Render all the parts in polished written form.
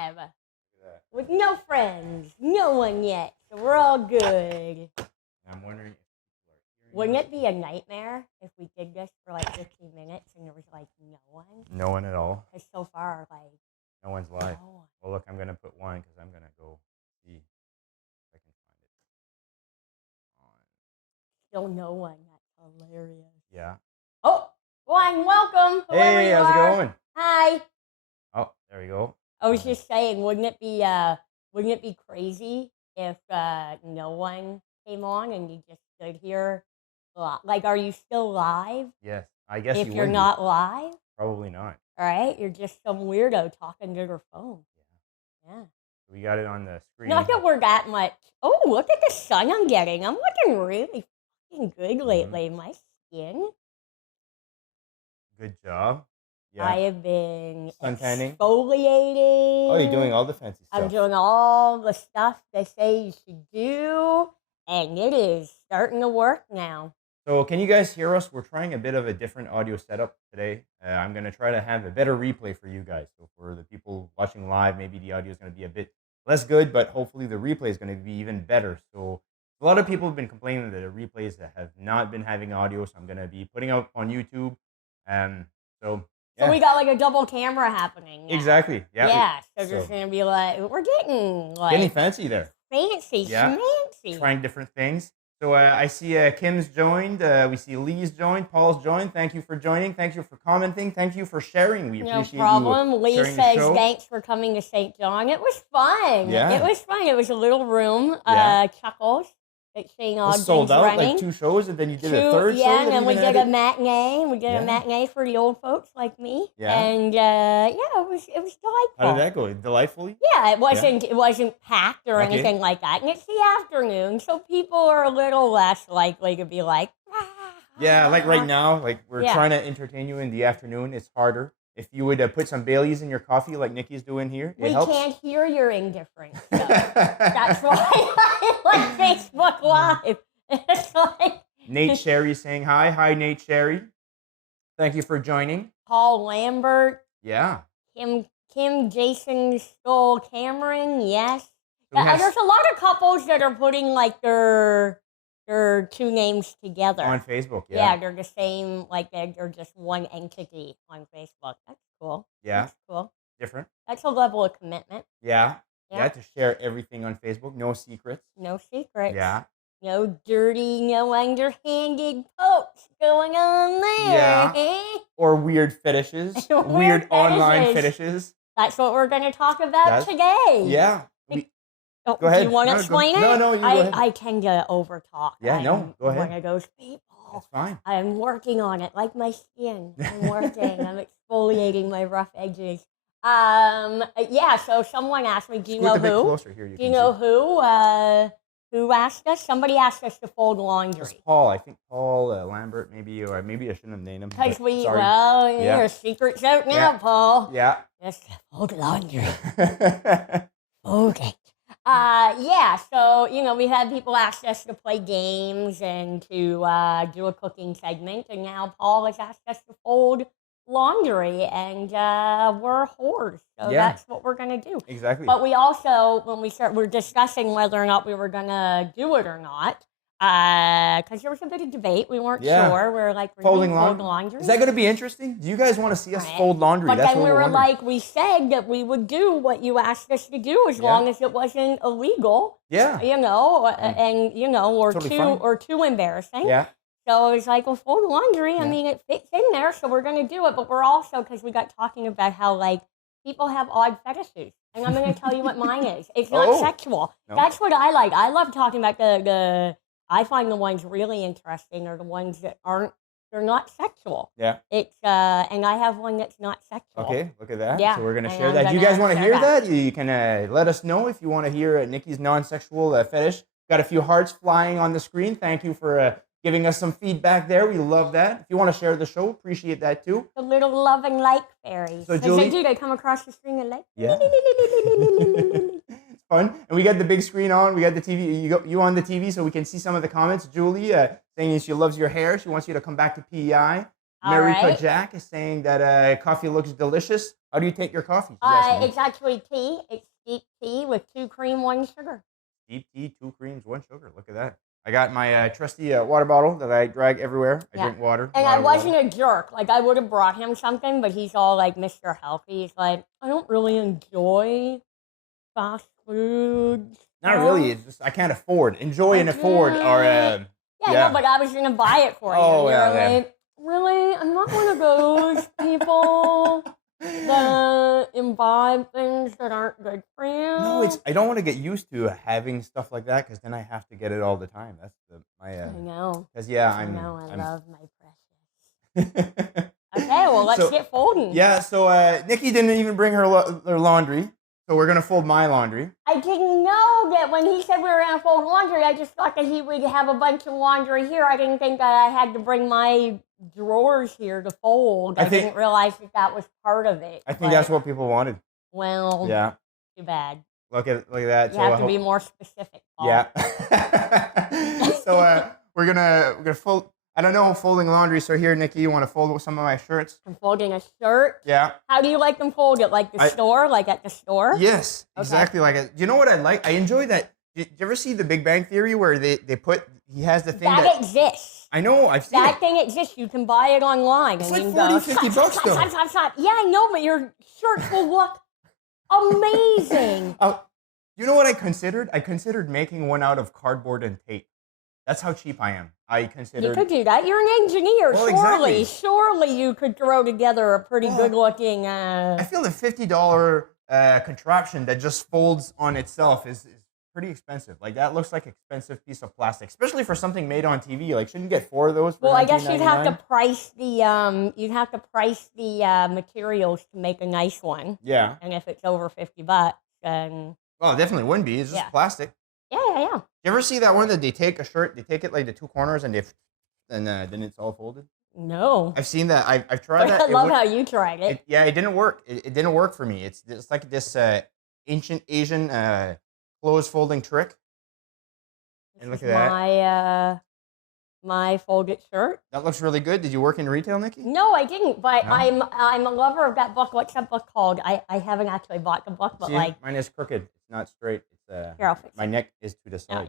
live with no friends, no one yet, so we're all good. I'm wondering if people are hearing Wouldn't us. it be a nightmare if we did this for like 15 minutes and there was like no one? No one at all. Because so far, like, No one's live. no one. Well, look, I'm going to put one because I'm going to go see if I can find it Still no one. That's hilarious. Yeah. Oh, one, welcome. Whoever Hey, you how's are. it going? Hi. Oh, there we go. I was just saying, wouldn't it be crazy if no one came on and you just stood here? Like, are you still live? Yes, I guess If you you're would not be. live, Probably not. all right, you're just some weirdo talking to their phone. Yeah. We got it on the screen. Not that we're that much. Oh, look at the sun I'm getting. I'm looking really fucking good lately. My skin. Good job. Yeah. I have been Sun tanning? exfoliating. Oh, you're doing all the fancy stuff. I'm doing all the stuff they say you should do, and it is starting to work now. So can you guys hear us? We're trying a bit of a different audio setup today. I'm going to try to have a better replay for you guys. So for the people watching live, maybe the audio is going to be a bit less good, but hopefully the replay is going to be even better. So a lot of people have been complaining that the replays have not been having audio, so I'm going to be putting out on YouTube. So we got like a double camera happening now. Exactly. Yeah. Yeah. So there's going to be like, we're getting fancy there. Fancy, schmancy. Trying different things. So I see Kim's joined. We see Lee's joined. Paul's joined. Thank you for joining. Thank you for commenting. Thank you for sharing. We appreciate no problem. you Lee sharing says the show. thanks for coming to St. John. It was fun. Yeah. It was fun. It was a little room. Yeah. Chuckles. At St. Ogden's sold out running. like 2 shows, and then you did a third show. Yeah, and then we did a matinee. We did a matinee for the old folks like me. Yeah. And it was delightful. How did that go? Delightfully? Yeah, it wasn't packed or anything like that. And it's the afternoon, so people are a little less likely to be like, yeah, like right now, like we're trying to entertain you in the afternoon. It's harder. If you would put some Baileys in your coffee like Nikki's doing here, it helps. We can't hear your indifference. So that's why I like Facebook Live. It's like Nate Sherry saying hi. Hi, Nate Sherry. Thank you for joining. Paul Lambert. Yeah. Kim Jason Stoll Cameron. Yes. So there's a lot of couples that are putting like their two names together on Facebook. Yeah, they're the same. Like they're just one entity on Facebook. That's cool. Yeah. That's cool. Different. That's a level of commitment. Yeah. Yeah. To share everything on Facebook. No secrets. No secrets. Yeah. No dirty, no underhanded pokes going on there. Yeah. Or weird fetishes. weird online fetishes. That's what we're going to talk about today. Yeah. Go ahead. Do you want to explain it? No, you go ahead. I tend to overtalk. Yeah, go ahead. One of those people. That's fine. I'm working on it, like my skin. I'm working. I'm exfoliating my rough edges. Yeah. So someone asked me, "Do you know who? Closer here, Do you know who asked us? Somebody asked us to fold laundry. It's Paul. I think Paul Lambert, maybe, or maybe I shouldn't have named him. Because sorry. your secret's out now, Paul. Yeah. Just fold laundry. Okay. Yeah, so, we had people ask us to play games and to do a cooking segment, and now Paul has asked us to fold laundry, and we're whores, so that's what we're going to do. Exactly. But we also, when we're discussing whether or not we were going to do it or not, because there was a bit of debate. We weren't sure. We were like, folding laundry. Is that going to be interesting? Do you guys want to see us fold laundry? But then we were like, we said that we would do what you asked us to do as long as it wasn't illegal. Yeah. Or too embarrassing. Yeah. So I was like, well, fold laundry. I mean, it fits in there, so we're going to do it. But we're also, because we got talking about how, like, people have odd fetishes. And I'm going to tell you what mine is. It's not sexual. No. That's what I like. I love talking about I find the ones really interesting are the ones that they're not sexual. Yeah. It's, and I have one that's not sexual. Okay, look at that. Yeah. So we're going to share that. Do you guys want to hear that? You can let us know if you want to hear Nikki's non-sexual fetish. Got a few hearts flying on the screen. Thank you for giving us some feedback there. We love that. If you want to share the show, appreciate that too. The little loving like fairies. So Julie, they come across the screen and like. Yeah. It's fun. And we got the big screen on. We got the TV. You on the TV so we can see some of the comments. Julie saying she loves your hair. She wants you to come back to PEI. Mary Kajak is saying that coffee looks delicious. How do you take your coffee? It's actually tea. It's steep tea with 2 cream, 1 sugar. Steep tea, 2 creams, 1 sugar. Look at that. I got my trusty water bottle that I drag everywhere. I drink water. And I wasn't a jerk. Like, I would have brought him something, but he's all like Mr. Healthy. He's like, I don't really enjoy fast food. Not really. It's just I can't afford. Enjoy and afford are. No, but I was gonna buy it for you. Oh, And you're like, really? I'm not one of those people that imbibe things that aren't good for you. No, I don't want to get used to having stuff like that because then I have to get it all the time. That's my. I know. Because I love my precious. Okay, well let's get folding. Yeah. So Nikki didn't even bring her laundry. So we're gonna fold my laundry. I didn't know that when he said we were gonna fold laundry. I just thought that he would have a bunch of laundry here. I didn't think that I had to bring my drawers here to fold. I didn't realize that was part of it. I think that's what people wanted. Well, yeah. Too bad. Look at that. You have to be more specific, Paul. Yeah. So we're gonna fold. I don't know, folding laundry. So here, Nikki, you want to fold some of my shirts? I'm folding a shirt? Yeah. How do you like them folded? Like store? Like at the store? Yes, exactly like it. Do you know what I like? I enjoy that. Did you ever see The Big Bang Theory where he has the thing that exists. I know, I've seen that thing exists. You can buy it online. It's and like you $40, $50 though. Stop. Yeah, I know, but your shirts will look amazing. You know what I considered? I considered making one out of cardboard and tape. That's how cheap I am. I considered... You could do that. You're an engineer. Well, surely you could throw together a pretty good-looking... I feel the $50 contraption that just folds on itself is pretty expensive. Like, that looks like an expensive piece of plastic, especially for something made on TV. Like, shouldn't you get 4 of those for I guess you'd have to price the materials to make a nice one. Yeah. And if it's over $50, then... Well, it definitely wouldn't be. It's just plastic. Yeah. You ever see that one that they take a shirt, they take it like the 2 corners and then it's all folded? No. I've seen that. I've tried that. I love how you tried it. It didn't work. It didn't work for me. It's like this ancient Asian clothes folding trick. And look at that. My folded shirt. That looks really good. Did you work in retail, Nikki? No, I didn't. But no? I'm a lover of that book. What's that book called? I haven't actually bought the book, but see, mine is crooked. It's not straight. It's here, I'll fix my neck is to the side. No.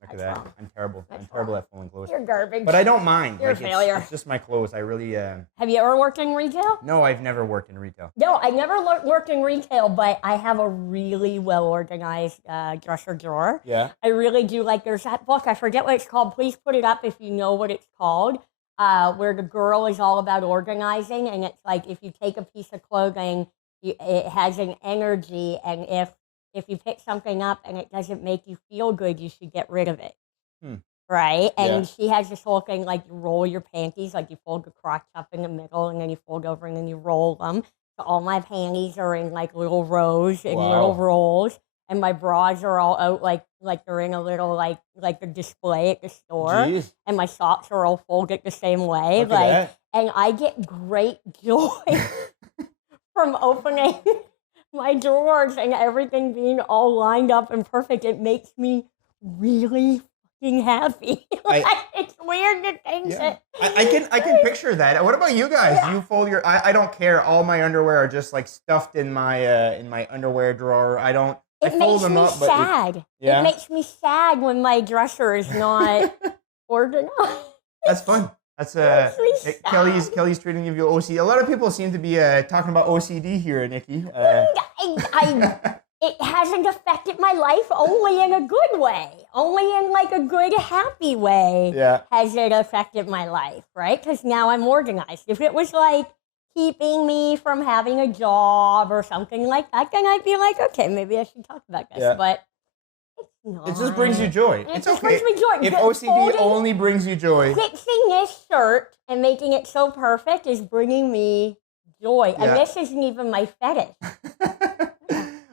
Look at that. Wrong. I'm terrible. I'm terrible at folding clothes. You're garbage. But I don't mind. You're a failure. It's just my clothes. I really... Have you ever worked in retail? No, I've never worked in retail. No, I never worked in retail, but I have a really well-organized dresser drawer. Yeah. I really do. Like, there's that book. I forget what it's called. Please put it up if you know what it's called, where the girl is all about organizing. And it's like if you take a piece of clothing, it has an energy, and if you pick something up and it doesn't make you feel good, you should get rid of it. Right? And she has this whole thing, like, you roll your panties, like you fold the crotch up in the middle, and then you fold over, and then you roll them. So all my panties are in, like, little rows and little rolls, and my bras are all out, like they're in a little, like the display at the store. Jeez. And my socks are all folded the same way. Look at that. And I get great joy from opening my drawers and everything being all lined up and perfect. It makes me really fucking happy. It's weird to think that. I can picture that. What about you guys? Do you fold your? I don't care. All my underwear are just like stuffed in my underwear drawer. I don't. I fold them up, but sad. It makes me sad when my dresser is not organized. That's fun. That's Kelly's treating you OCD. A lot of people seem to be talking about OCD here, Nikki. It hasn't affected my life only in a good way. Only in like a good, happy way has it affected my life, right? Because now I'm organized. If it was like keeping me from having a job or something like that, then I'd be like, okay, maybe I should talk about this. But it's not. It just brings you joy. It's okay. Brings me joy. If OCD only brings you joy. Fixing this shirt and making it so perfect is bringing me joy. And this isn't even my fetish.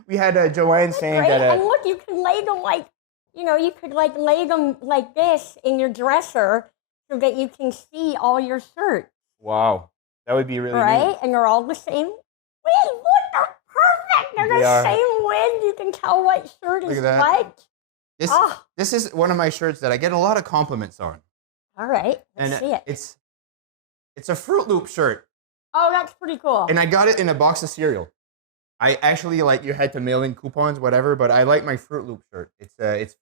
We had Joanne saying that... and look, you can lay them like, you could like lay them like this in your dresser so that you can see all your shirts. Wow. That would be really neat. And they're all the same width. Look, they're perfect. They're the same width. You can tell what shirt is what. This is one of my shirts that I get a lot of compliments on. All right. Let's see it. It's a Fruit Loop shirt. Oh, that's pretty cool. And I got it in a box of cereal. I actually like you had to mail in coupons, whatever. But I like my Fruit Loop shirt. It's That's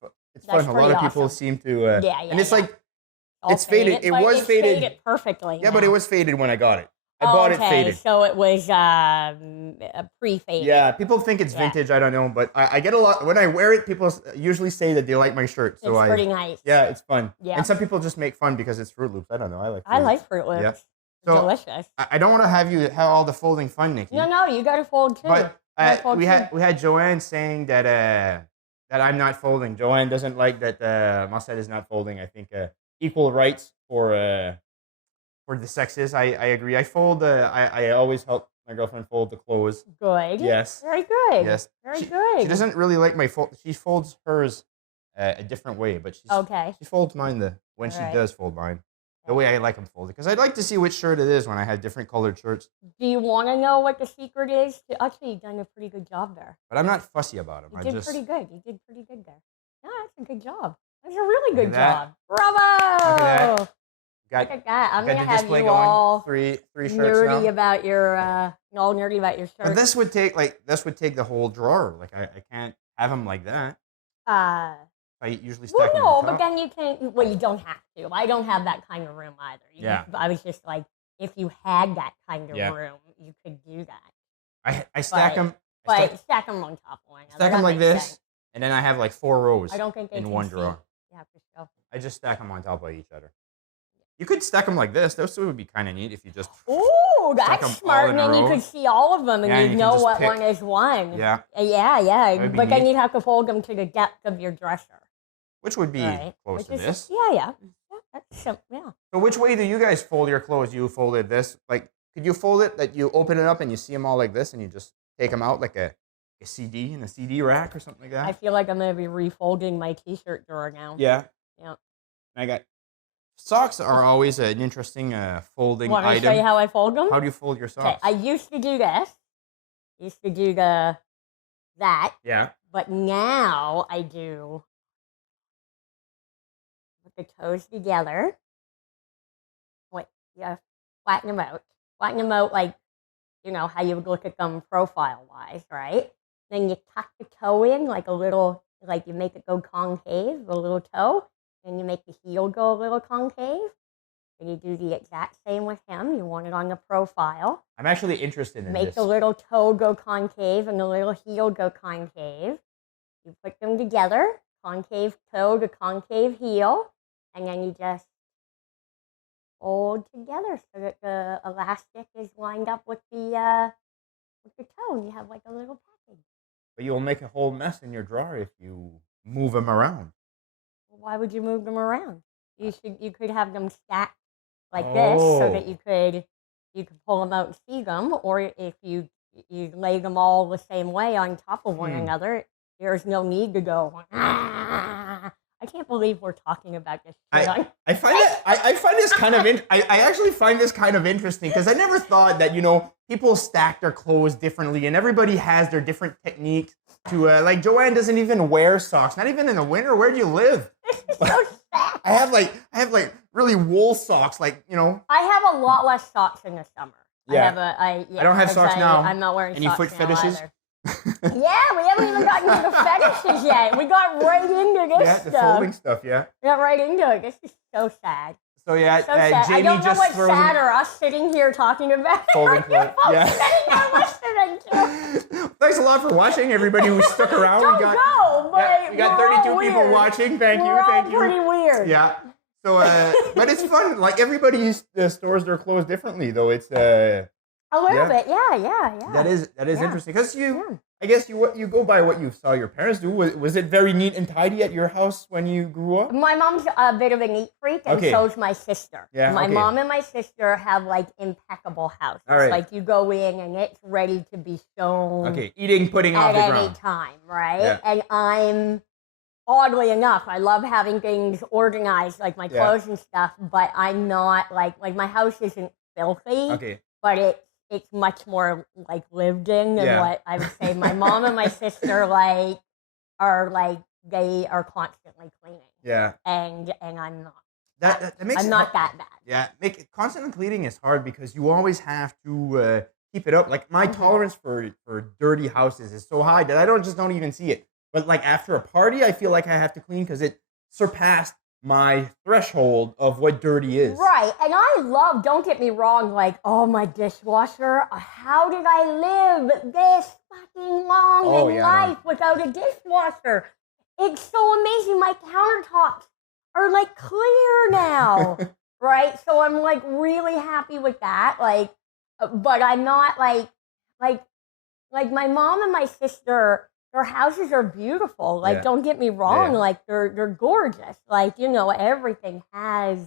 fun. A lot pretty of people awesome. seem to. Yeah, And it's like All it's faded. faded, It but was it's faded. perfectly. Yeah, but it now. was faded when I got it. I Oh, bought it okay, faded. so it was pre-faded. Yeah, people think it's vintage. I don't know, but I get a lot when I wear it. People usually say that they like my shirt. So It's pretty nice. Yeah, it's fun. Yeah. And some people just make fun because it's Fruit Loops. I don't know. I like. Fruit I Loops. like Fruit Loops. Yeah. So delicious. I don't want to have you have all the folding fun, Nikki. No, you got to fold too. But we had Joanne saying that that I'm not folding. Joanne doesn't like that Marcel is not folding. I think equal rights for the sexes. I agree. I fold. I always help my girlfriend fold the clothes. Good. Yes. Very good. Yes. Very good. She doesn't really like my fold. She folds hers a different way, but she folds mine when she does fold mine. The way I like them folded, because I'd like to see which shirt it is when I have different colored shirts. Do you want to know what the secret is? Actually, you've done a pretty good job there. But I'm not fussy about them. You did pretty good. You did pretty good there. No, that's a good job. That's a really good job. Bravo! Look at that. I'm gonna have you all three shirts nerdy now. About your all nerdy about your shirt. But this would take the whole drawer. Like I can't have them like that. I usually stack them on top. But then you can. Well, you don't have to. I don't have that kind of room either. I was just like, if you had that kind of room, you could do that. I stack them. But stack them on top of one another. Stack them like this, and then I have like 4 rows. I don't think in one drawer. You have to show. I just stack them on top of each other. You could stack them like this. Those would be kind of neat if you just. Ooh, that's smart. And then you could see all of them, and you'd know what one is one. Yeah. Yeah. But then you'd have to fold them to the depth of your dresser. Which would be close to this. Yeah. Yeah. So which way do you guys fold your clothes? You folded this? Like, could you fold it that you open it up and you see them all like this, and you just take them out like a CD in a CD rack or something like that? I feel like I'm going to be refolding my T-shirt drawer now. Yeah. Yeah. I got... Socks are always an interesting folding item. Want to show you how I fold them? How do you fold your socks? Okay, I used to do this. Used to do that. Yeah. But now I do put the toes together. Wait, yeah, flatten them out. Flatten them out like, you know, how you would look at them profile-wise, right? Then you tuck the toe in like a little, like you make it go concave, a little toe. And you make the heel go a little concave. And you do the exact same with him. You want it on the profile. I'm actually interested in this. Make the little toe go concave and the little heel go concave. You put them together, concave toe to concave heel, and then you just fold together so that the elastic is lined up with the toe, and you have like a little package. But you'll make a whole mess in your drawer if you move them around. Why would you move them around? You could have them stacked like this so that you could pull them out and see them, or if you lay them all the same way on top of one another, there's no need to go. I can't believe we're talking about this. I find this kind of I actually find this kind of interesting because I never thought that people stack their clothes differently and everybody has their different techniques to like Joanne doesn't even wear socks, not even in the winter. Where do you live? So sad. I have like really wool socks, like I have a lot less socks in the summer. Yeah. I don't have socks now. I'm not wearing Any socks foot now fetishes? either. Yeah, we haven't even gotten into the fetishes yet. We got right into this stuff. Yeah, the folding stuff, yeah. We got right into it. This is so sad. So yeah, so sad. Jamie I don't know just what's throws sadder, us sitting here talking about folding clothes. Yeah. sitting there listening to. Thanks a lot for watching, everybody who stuck around. We got 32 people watching. Thank you. Thank you. Pretty weird. Yeah. So, but it's fun. Like everybody stores their clothes differently, though. It's a little bit. Yeah. That is interesting because I guess you go by what you saw your parents do. Was it very neat and tidy at your house when you grew up? My mom's a bit of a neat freak, and so's my sister. Yeah, my mom and my sister have like impeccable houses. All right. Like you go in and it's ready to be shown. Okay, eating pudding off the ground. At any time, right? Yeah. And I'm, oddly enough, I love having things organized, like my clothes and stuff, but I'm not like my house isn't filthy. Okay. But it's much more like lived in than what I would say. My mom and my sister they are constantly cleaning. Yeah. And I'm not. That makes I'm not that bad. Yeah, constant cleaning is hard because you always have to keep it up. Like my Mhm. tolerance for dirty houses is so high that I don't even see it. But like after a party, I feel like I have to clean because it surpassed my threshold of what dirty is. Right. And I love, don't get me wrong, like, oh, my dishwasher. How did I live this fucking long in life without a dishwasher? It's so amazing. My countertops are like clear now. Right. So I'm like really happy with that. Like, but I'm not like my mom and my sister, their houses are beautiful. Like, don't get me wrong. Like, they're gorgeous. Like, you know, everything has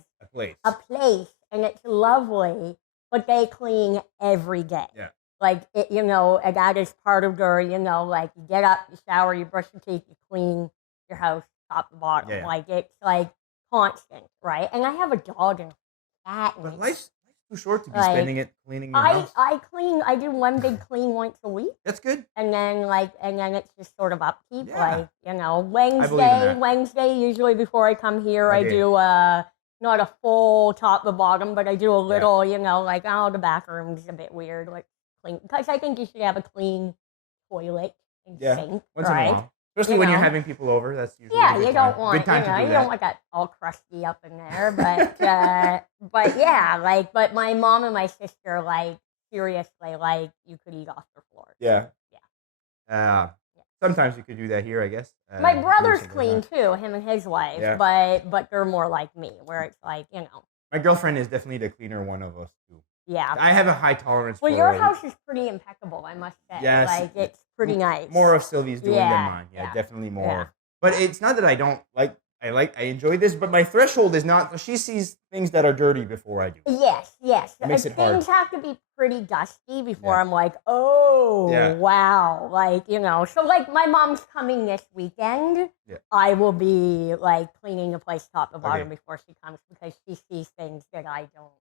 a place, and it's lovely. But they clean every day. Yeah. Like, it, you know, and that is part of their, you know, like you get up, you shower, you brush your teeth, you clean your house top to bottom. Yeah. Like, it's like constant, right? And I have a dog and a cat. But life's too short to be spending it cleaning your house. I clean. I do one big clean once a week. That's good. And then it's just sort of upkeep. Yeah. Like, you know, Wednesday usually before I come here, I do not a full top to bottom, but I do a little. You know, like, oh, the bathroom's a bit weird, like clean, because I think you should have a clean toilet and sink, once in a while. Especially when you're having people over, that's usually you don't want you don't want that all crusty up in there. But yeah, but my mom and my sister, like, seriously, like, you could eat off the floor. Yeah. Sometimes you could do that here, I guess. My brother's clean too, him and his wife. Yeah. But they're more like me, where it's like, you know. My girlfriend is definitely the cleaner one of us too. Yeah. I have a high tolerance for your house is pretty impeccable, I must say. Yes. Like, it's pretty nice. More of Sylvie's doing than mine. Yeah, definitely more. Yeah. But it's not that I don't like, I enjoy this, but my threshold is not, she sees things that are dirty before I do. Yes. It makes it hard. Things have to be pretty dusty before I'm like, oh, wow. Like, you know, so like my mom's coming this weekend. Yeah. I will be like cleaning the place top to bottom before she comes, because she sees things that I don't.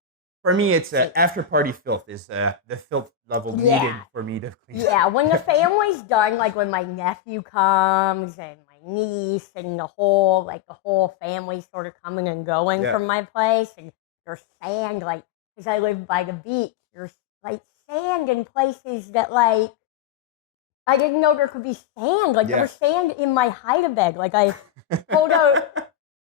For me, it's after party filth is the filth level needed for me to clean. Yeah, when the family's done, like when my nephew comes and my niece and the whole family sort of coming and going from my place, and there's sand, like, because I live by the beach, there's like sand in places that, like, I didn't know there could be sand. Like, there was sand in my hide-a-bed. Like, I pulled out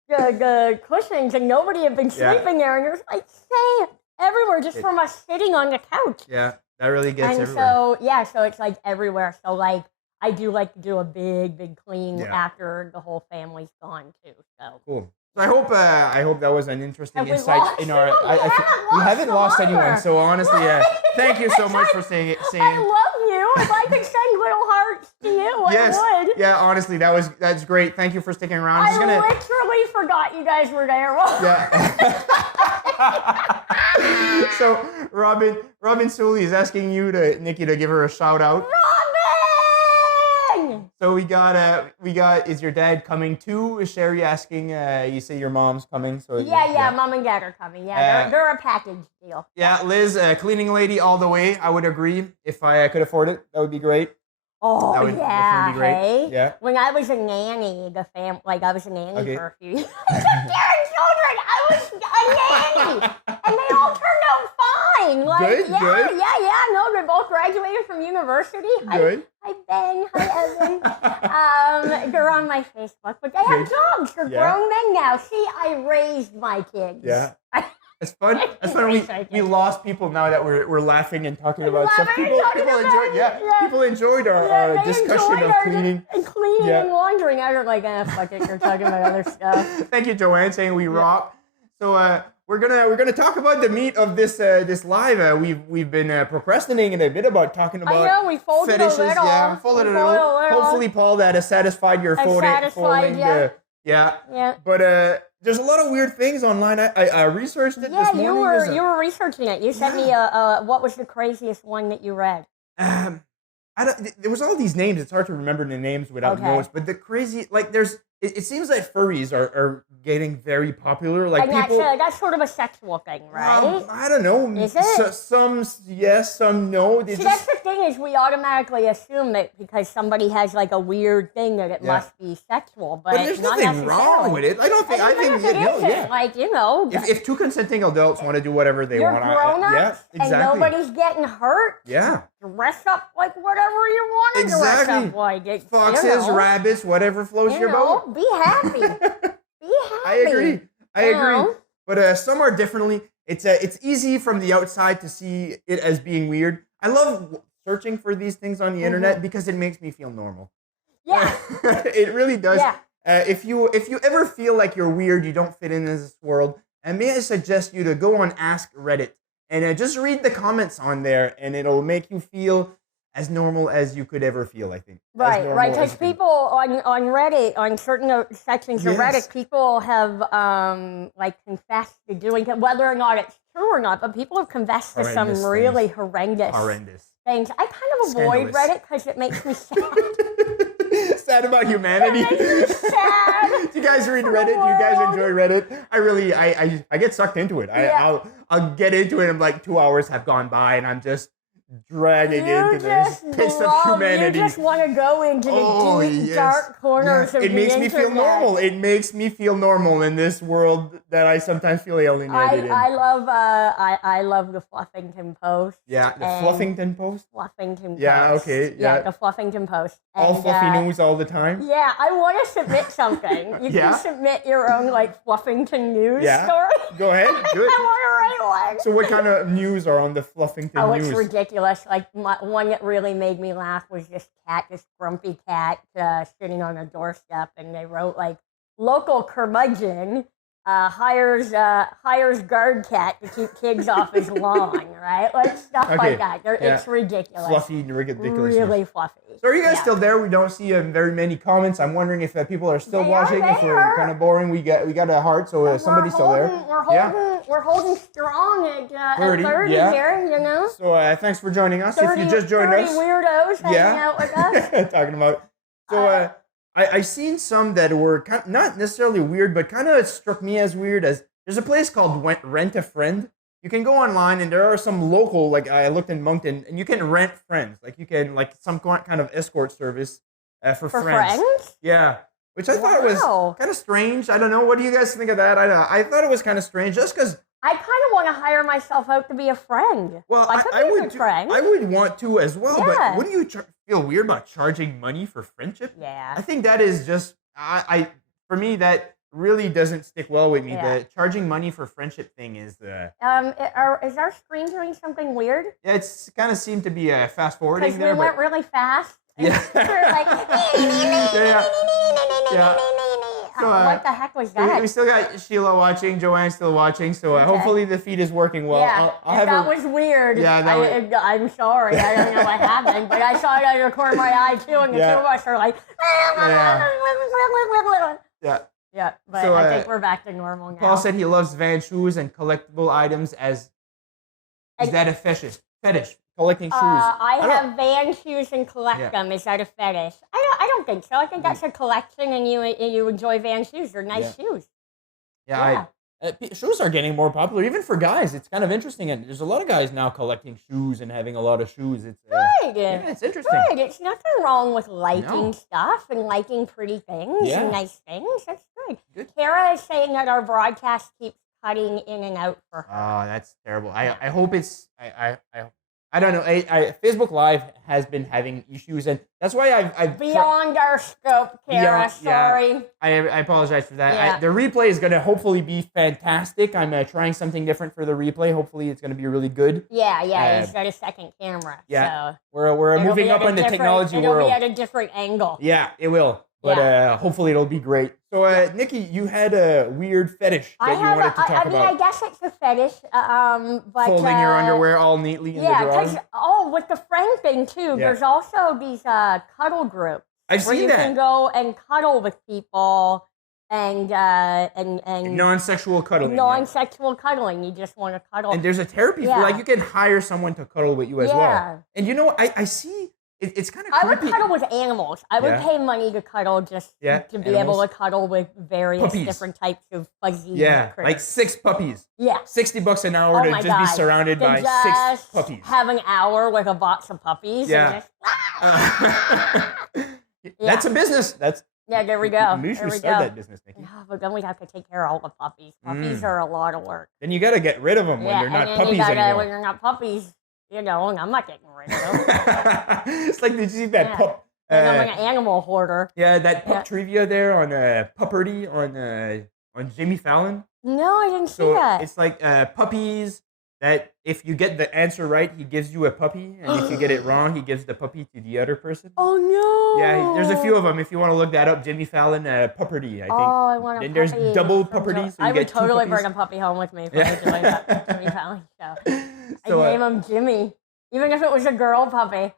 the cushions and nobody had been sleeping there, and there's like sand everywhere just from us sitting on the couch. Yeah, that really gets everywhere. So it's like everywhere. So like I do like to do a big clean after the whole family's gone too. So cool. So I hope that was an interesting insight in our. We haven't lost anyone. So honestly, thank you so much for saying. I love you. If I could send little hearts to you, I would. Yeah, honestly, that's great. Thank you for sticking around. I literally forgot you guys were there. Yeah. So Robin Sully is asking you Nikki to give her a shout out. Robin! So we got is your dad coming too? Is Sherry asking, you say your mom's coming? So yeah, mom and dad are coming. Yeah, they're a package deal. Yeah, Liz, cleaning lady all the way. I would agree. If I could afford it, that would be great. Oh, that would definitely be great. Hey? Yeah. When I was a nanny, I was a nanny for a few years. I took care of children. I was a nanny. And they all turned out fine. Like, good. No, they both graduated from university. Good. Hi, Ben. Hi, Evan. They're on my Facebook, but they have jobs. They're grown men now. See, I raised my kids. Yeah. It's fun. That's fun. We lost people now that we're laughing and talking about stuff. People enjoyed our discussion of cleaning. And laundering. I was like, fuck it, you're talking about other stuff. Thank you, Joanne, saying we rock. So we're gonna talk about the meat of this live. We've been procrastinating a bit about talking about. I know, we folded fetishes. A little. Yeah, folded a little. Hopefully, Paul, that has satisfied your folding. Yeah. But there's a lot of weird things online. I researched it this morning. You were researching it. You sent me what was the craziest one that you read? There was all these names. It's hard to remember the names without notes. But the crazy, like, there's it seems like furries are getting very popular. Like and people, that's sort of a sexual thing, right? I don't know. Is it? Some yes, some no. See, that's the thing is we automatically assume that because somebody has like a weird thing that it must be sexual, but there's not nothing wrong with it. I don't think. I think like if two consenting adults want to do whatever they want, grown-ups, exactly. and nobody's getting hurt. Yeah. Dress up like whatever you want to dress up like. Foxes, rabbits, whatever floats your boat. Be happy. Be happy. I agree. But some are differently. It's easy from the outside to see it as being weird. I love searching for these things on the internet because it makes me feel normal. Yeah. It really does. Yeah. If you ever feel like you're weird, you don't fit in this world, and may I suggest you to go on Ask Reddit and just read the comments on there, and it'll make you feel as normal as you could ever feel, I think. Right. Because people on Reddit, on certain sections of Reddit, people have confessed to doing it, whether or not it's true or not, but people have confessed to some really horrendous things. I kind of avoid Reddit because it makes me sad. Sad about humanity. It makes me sad. Do you guys read Reddit? Do you guys enjoy Reddit? I really, I get sucked into it. I'll get into it and like 2 hours have gone by and I'm just dragging into this piss of humanity. You just want to go into the deep, dark corners of the internet. It makes me feel normal. It makes me feel normal in this world that I sometimes feel alienated in. I love the Fluffington Post. Yeah, the Fluffington Post? Fluffington Post. Yeah, okay. Yeah, the Fluffington Post. All fluffy news all the time? Yeah, I want to submit something. You can submit your own, Fluffington news story. Go ahead, do it. I want to write one. So what kind of news are on the Fluffington news? Oh, it's ridiculous. One that really made me laugh was this grumpy cat sitting on a doorstep, and they wrote, local curmudgeon hires guard cat to keep kids off his lawn, right? Stuff like that. It's ridiculous. Fluffy, ridiculous. Really fluffy. So are you guys still there? We don't see very many comments. I'm wondering if people are still watching. If we're kind of boring, we got a heart. So somebody's still there. We're holding strong at 30 here, So thanks for joining us. If you just joined us, 30 weirdos hanging out with us. Talking about. So I seen some that were not necessarily weird, but kind of struck me as weird. As there's a place called Rent a Friend. You can go online, and there are some local, I looked in Moncton, and you can rent friends. You can, some kind of escort service for friends. Yeah, which I thought was kind of strange. I don't know. What do you guys think of that? I thought it was kind of strange, just because I kind of want to hire myself out to be a friend. Well, I would want to as well, but wouldn't you feel weird about charging money for friendship? Yeah. I think that is just, for me, that really doesn't stick well with me. The charging money for friendship thing is is our screen doing something weird? Yeah, it's kind of seemed to be fast forwarding there. Because we went really fast. Yeah. So, what the heck was that? We still got Sheila watching, Joanne's still watching, so hopefully the feed is working well. Yeah, that was weird. Yeah, I'm sorry, I don't know what happened, but I saw it out of the corner of my eye too, and the two of us are like, Yeah, but so, I think we're back to normal now. Paul said he loves van shoes and collectible items is that a fetish? Collecting shoes. I have van shoes and collect them. Is that a fetish? I don't think so. I think that's a collection, and you enjoy van shoes. They're nice shoes. Yeah. Shoes are getting more popular, even for guys. It's kind of interesting, and there's a lot of guys now collecting shoes and having a lot of shoes. It's it's interesting. Right. It's nothing wrong with liking stuff and liking pretty things and nice things. That's good. Kara is saying that our broadcast keeps cutting in and out for her. Oh, that's terrible. I hope it's I don't know. Facebook Live has been having issues, and that's why I've beyond our scope, Kara. Sorry. Yeah. I apologize for that. Yeah. The replay is going to hopefully be fantastic. I'm trying something different for the replay. Hopefully, it's going to be really good. Yeah. It's got a second camera. Yeah. So we're moving up in the technology world. It'll be at a different angle. Yeah, it will. But hopefully it'll be great. So, Nikki, you had a weird fetish that you wanted to talk about. I guess it's a fetish. But folding your underwear all neatly in the drawers. With the friend thing too. There's also these cuddle groups. I've seen that. Where you can go and cuddle with people and non-sexual cuddling. Non-sexual cuddling. You just want to cuddle. And there's a therapy for you can hire someone to cuddle with you as well. And I see it's kind of I would creepy. cuddle with animals. I would Yeah. pay money to cuddle just Yeah, to be able animals. to cuddle with various Puppies. different types of fuzzy Yeah, critters. like 6 puppies. Yeah. $60 an hour Oh to my just be God. surrounded To by 6 just puppies. have an hour with a box of puppies. Yeah. And just, That's a business. That's yeah, there we go. We There should we start go. that business, Nikki. Yeah, but then we have to take care of all the puppies. Puppies are a lot of work. Then you got to get rid of them when Yeah, they're not and then puppies anymore. when you're not puppies, you know, I'm not getting rid of them. It's like, did you see that pup? I'm like an animal hoarder. Yeah, that pup trivia there on Pupperty on Jimmy Fallon. No, I didn't see that. It's like puppies that if you get the answer right, he gives you a puppy, and if you get it wrong, he gives the puppy to the other person. Oh no! Yeah, there's a few of them. If you want to look that up, Jimmy Fallon Pupperty, I think. Oh, I want a Then puppy. there's double Pupperty, so you I get would 2 totally puppies. bring a puppy home with me for the Jimmy Fallon show. So, I'd name him Jimmy, even if it was a girl puppy.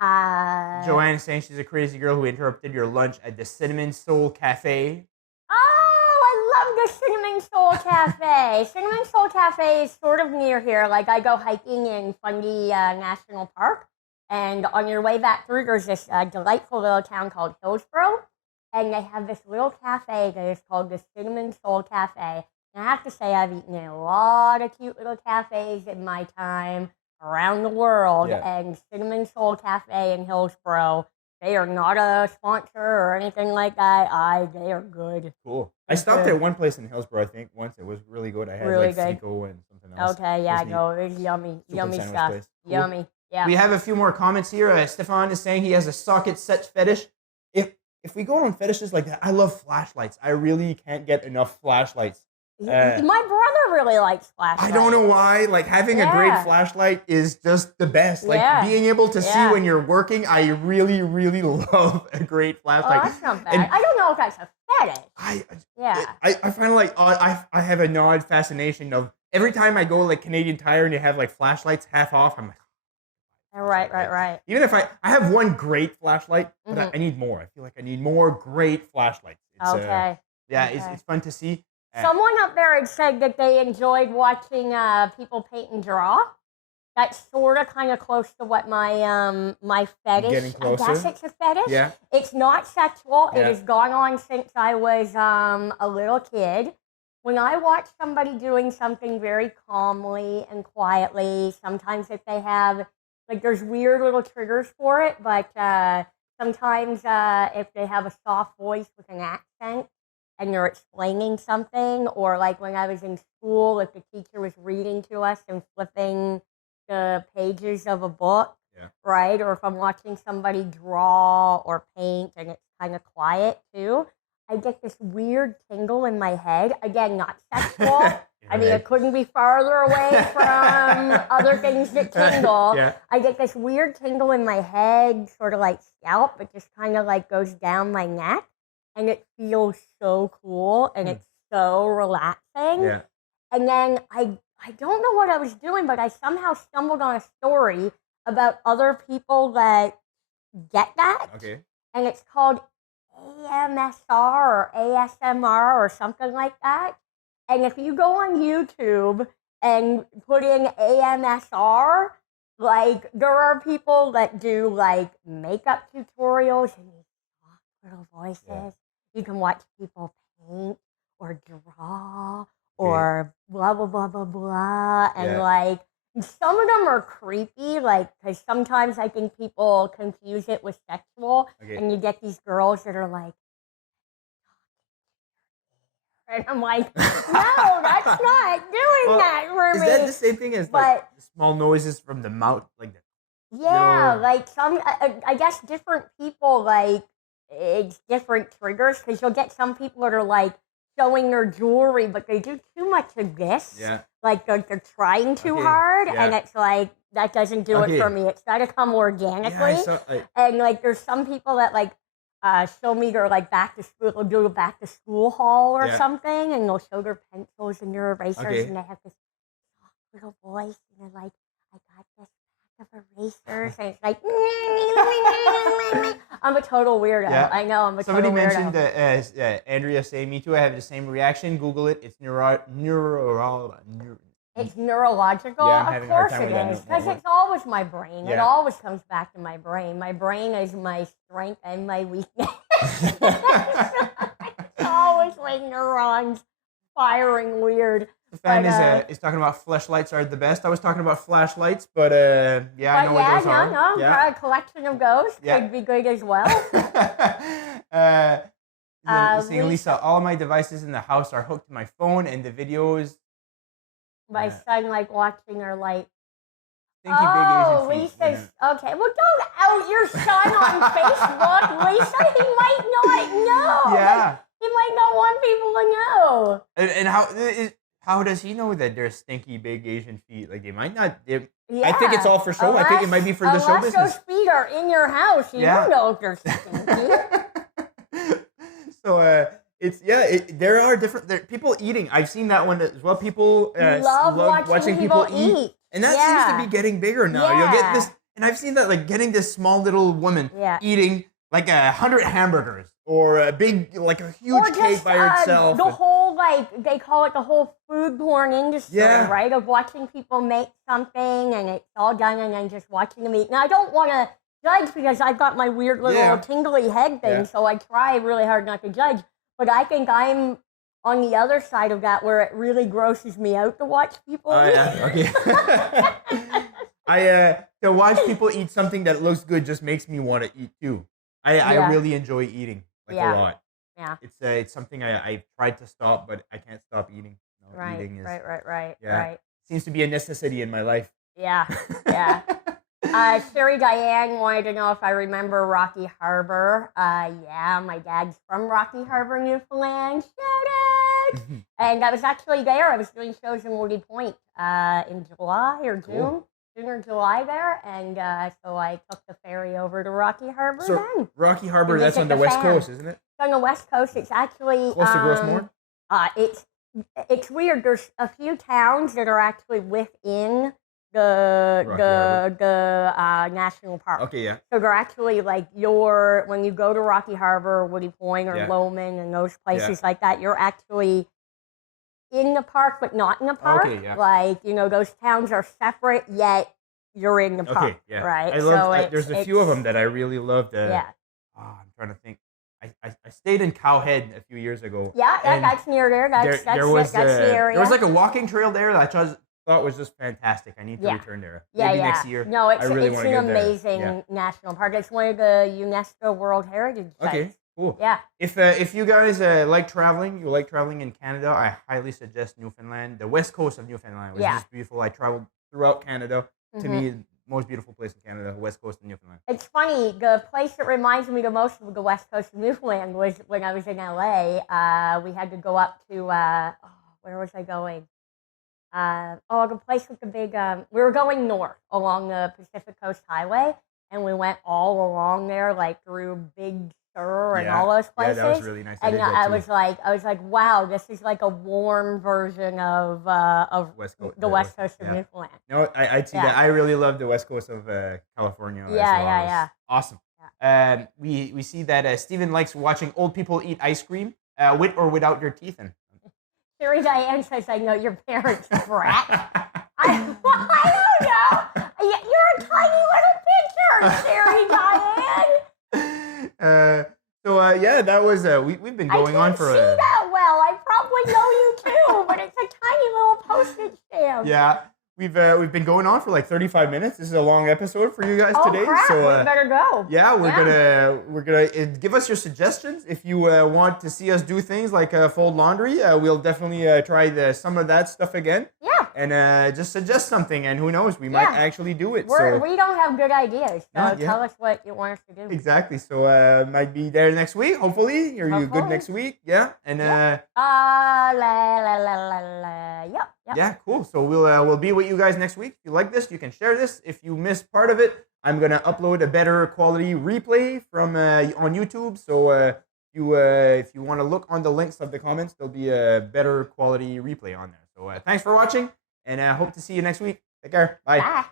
Joanne is saying she's a crazy girl who interrupted your lunch at the Cinnamon Soul Cafe. Oh, I love the Cinnamon Soul Cafe. Cinnamon Soul Cafe is sort of near here. Like, I go hiking in Fundy National Park, and on your way back through, there's this delightful little town called Hillsborough, and they have this little cafe that is called the Cinnamon Soul Cafe. And I have to say, I've eaten in a lot of cute little cafes in my time around the world, and Cinnamon Soul Cafe in Hillsborough, they are not a sponsor or anything like that. They are good. Cool. I stopped at one place in Hillsborough, I think, once. It was really good. I had really like good. Frico and something else. Okay, yeah, no, it was yummy. Yummy stuff. Cool. Yummy. Yeah. We have a few more comments here. Stefan is saying he has a socket set fetish. If we go on fetishes like that, I love flashlights. I really can't get enough flashlights. My brother really likes flashlights. I don't know why. Like, having a great flashlight is just the best. Like, being able to see when you're working, I really, really love a great flashlight. Oh, that's not bad. And I don't know if that's a fetish. I find like I have an odd fascination of every time I go like Canadian Tire and they have like flashlights half off, I'm like, right. Even if I have one great flashlight, but I need more. I feel like I need more great flashlights. It's, it's fun to see. Someone up there had said that they enjoyed watching people paint and draw. That's sort of kind of close to what my my fetish. Getting closer. I guess it's a fetish. Yeah. It's not sexual. It has gone on since I was a little kid. When I watch somebody doing something very calmly and quietly, sometimes if they have, like, there's weird little triggers for it, but sometimes if they have a soft voice with an accent, and they're explaining something, or like when I was in school, if the teacher was reading to us and flipping the pages of a book, right? Or if I'm watching somebody draw or paint and it's kind of quiet too, I get this weird tingle in my head. Again, not sexual. I mean, it couldn't be farther away from other things that tingle. I get this weird tingle in my head, sort of like scalp, but just kind of like goes down my neck. And it feels so cool, and it's so relaxing. And then I don't know what I was doing, but I somehow stumbled on a story about other people that get that. Okay. And it's called AMSR or ASMR or something like that. And if you go on YouTube and put in AMSR, like, there are people that do like makeup tutorials and little voices. You can watch people paint or draw or blah, blah, blah, blah, blah. And like, some of them are creepy, like, because sometimes I think people confuse it with sexual. And you get these girls that are like, and I'm like, no, that's not doing that for me. Is that the same thing as like small noises from the mouth? Like that? Yeah, like some, I guess different people, like, it's different triggers, because you'll get some people that are like showing their jewelry, but they do too much of this. Like they're trying too hard, and it's like, that doesn't do it for me. It's got to come organically. And like, there's some people that like show me their like back to school, they'll do a back to school haul or something, and they'll show their pencils and their erasers, and they have this little voice, and they're like, I got this of erasers, and it's like, I'm a total weirdo. I know, I'm a total weirdo. Somebody mentioned Andrea saying, me too, I have the same reaction. Google it. It's It's neurological. Yeah, I'm Of having a hard course time it with that is, because one. it's always my brain. It Yeah. always comes back to my brain. My brain is my strength and my weakness. It's always my neurons firing weird. The fan But, is talking about flashlights are the best. I was talking about flashlights, but yeah, I know what those are. No, Yeah. a collection of those could be good as well. Saying, Lisa, all my devices in the house are hooked to my phone, and the videos. My son watching her Stinky big Asian feet. Lisa's okay. Well, don't out your son on Facebook, Lisa. He might not know. Yeah. He might not want people to know. And how does he know that they're stinky big Asian feet? Like, they might not. Yeah. I think it's all for show. I think it might be for the show business. Unless those feet are in your house, you don't know if they're stinky. So there are different people eating. I've seen that one as well. People love watching people eat. And that seems to be getting bigger now. Yeah. You'll get this, and I've seen that getting this small little woman eating 100 hamburgers or a big a huge cake by herself. The whole they call it the whole food porn industry, right? Of watching people make something and it's all done and then just watching them eat. Now I don't want to judge because I've got my weird little tingly head thing, so I try really hard not to judge. But I think I'm on the other side of that where it really grosses me out to watch people eat. Yeah, okay. To watch people eat something that looks good just makes me want to eat too. I really enjoy eating a lot. Yeah. It's something I've tried to stop, but I can't stop eating. Eating is, Right. Seems to be a necessity in my life. Yeah. Sherry Diane wanted to know if I remember Rocky Harbor. My dad's from Rocky Harbor, Newfoundland. Shout out! And I was actually there. I was doing shows in Woody Point in July or June. Cool. June or July there, and so I took the ferry over to Rocky Harbor. So then. Rocky Harbor, that's on the West Coast, isn't it? It's on the West Coast. It's actually close to Grossmore. It's weird. There's a few towns that are actually within the national park. Okay, yeah. So they're actually when you go to Rocky Harbor, Woody Point, or Lowman, and those places like that, you're actually in the park, but not in the park. Okay, yeah. Those towns are separate, yet you're in the park. Okay, yeah. Right. There's a few of them that I really loved. I'm trying to think. I stayed in Cowhead a few years ago. Yeah, that's near there. That's the area. There was a walking trail there that I thought was just fantastic. I need to return there. Maybe next year. No, it's an amazing national park. It's one of the UNESCO World Heritage Sites. Okay, cool. Yeah. If you guys like traveling, you like traveling in Canada, I highly suggest Newfoundland. The west coast of Newfoundland was just beautiful. I traveled throughout Canada. To me, most beautiful place in Canada, west coast of Newfoundland. It's funny, the place that reminds me the most of the west coast of Newfoundland was when I was in LA. We had to go up to, where was I going? The place with the big, we were going north along the Pacific Coast Highway, and we went all along there, through Big Sur and all those places. Yeah, that was really nice. And I was like, wow, this is like a warm version of West Coast, the West Coast of Newfoundland. No, I'd see that. I really love the West Coast of California. Yeah. Awesome. Yeah. We see that Stephen likes watching old people eat ice cream, with or without your teeth in. Sherry Diane says, I know your parents, brat. I don't know. You're a tiny little picture, Sherry Diane. That was we've been going on for I can't see that well. I probably know you too, but it's a tiny little postage stamp. Yeah. We've been going on for 35 minutes. This is a long episode for you guys today. Crap. So we better go. Yeah, we're gonna give us your suggestions if you want to see us do things like fold laundry. We'll definitely try some of that stuff again. Yeah. And just suggest something, and who knows, we might actually do it. We don't have good ideas, so tell us what you want us to do. Exactly. So might be there next week. Hopefully, you're good next week. Yeah. And Yep. Yeah, cool. So we'll be with you guys next week. If you like this, you can share this. If you missed part of it, I'm gonna upload a better quality replay from on YouTube. So if you want to look on the links of the comments, there'll be a better quality replay on there. So thanks for watching, and I hope to see you next week. Take care. Bye. Bye.